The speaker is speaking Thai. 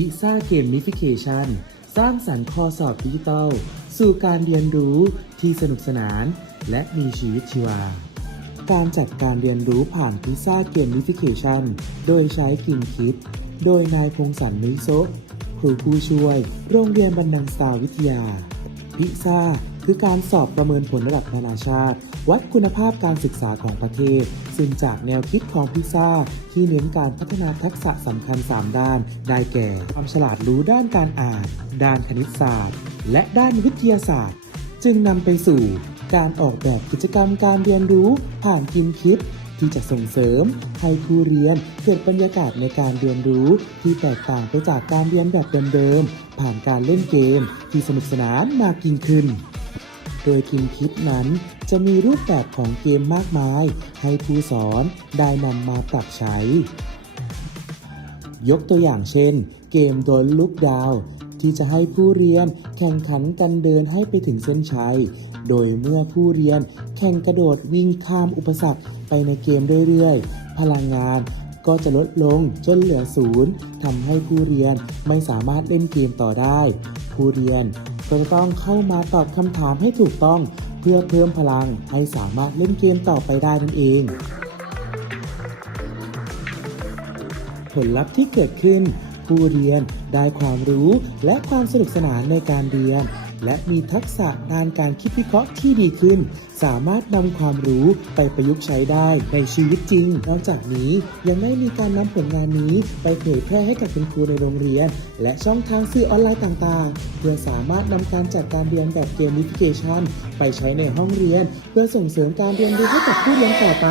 พิซซ่าเกมมิฟิเคชันสร้างสรรค์ข้อสอบดิจิทัลสู่การเรียนรู้ที่สนุกสนาน และมีชีวิตชีวา การจัดการเรียนรู้ผ่านพิซซ่าเกมมิฟิเคชันโดยใช้กิมคิด โดยนายพงศรนุยโซะครูผู้ช่วย โรงเรียนบันดังสตาวิทยา พิซ่าคือการสอบประเมินผลระดับนานาชาติ วัดคุณภาพการศึกษาของประเทศ ซึ่งจากแนวคิดของพิซซ่าที่เน้นการพัฒนาทักษะสำคัญ 3 ด้าน ได้แก่ ความฉลาดรู้ด้านการอ่าน ด้านคณิตศาสตร์ และด้านวิทยาศาสตร์ จึงนำไปสู่ การออกแบบกิจกรรมการเรียนรู้ผ่านกินคิด ที่จะส่งเสริมให้ผู้เรียนเกิดบรรยากาศในการเรียนรู้ที่แตกต่างไปจากการเรียนแบบเดิมๆ ผ่านการเล่นเกมที่สนุกสนานมากยิ่งขึ้น โดยกินคิดนั้นจะมีรูปแบบของเกมมากมาย ให้ผู้สอนได้นำมาปรับใช้ ยกตัวอย่างเช่น เกมโดนลุกดาว ที่จะให้ผู้เรียนแข่งขันกันเดินให้ไปถึงเส้นชัย โดยเมื่อผู้เรียนแข่งกระโดดวิ่งข้ามอุปสรรคไปในเกมเรื่อยๆ พลังงานก็จะลดลงจนเหลือศูนย์ทำให้ผู้เรียนไม่สามารถเล่นเกมต่อได้ ผู้เรียนก็จะต้องเข้ามาตอบคำถามให้ถูกต้อง เพื่อเพิ่มพลังให้สามารถเล่นเกมต่อไปได้นั่นเอง ผลลัพธ์ที่เกิดขึ้น ผู้เรียนได้ความรู้และความสนุกสนานในการเรียน และมีทักษะด้านการคิดวิเคราะห์ที่ดีขึ้น สามารถนำความรู้ไปประยุกต์ใช้ได้ในชีวิตจริง นอกจากนี้ยังได้มีการนำผลงานนี้ไปเผยแพร่ให้กับคุณครูในโรงเรียน และช่องทางสื่อออนไลน์ต่างๆ เพื่อสามารถนำการจัดการเรียนแบบเกมนิฟิเคชันไปใช้ในห้องเรียน เพื่อส่งเสริมการเรียนรู้ให้กับผู้เรียนต่อไป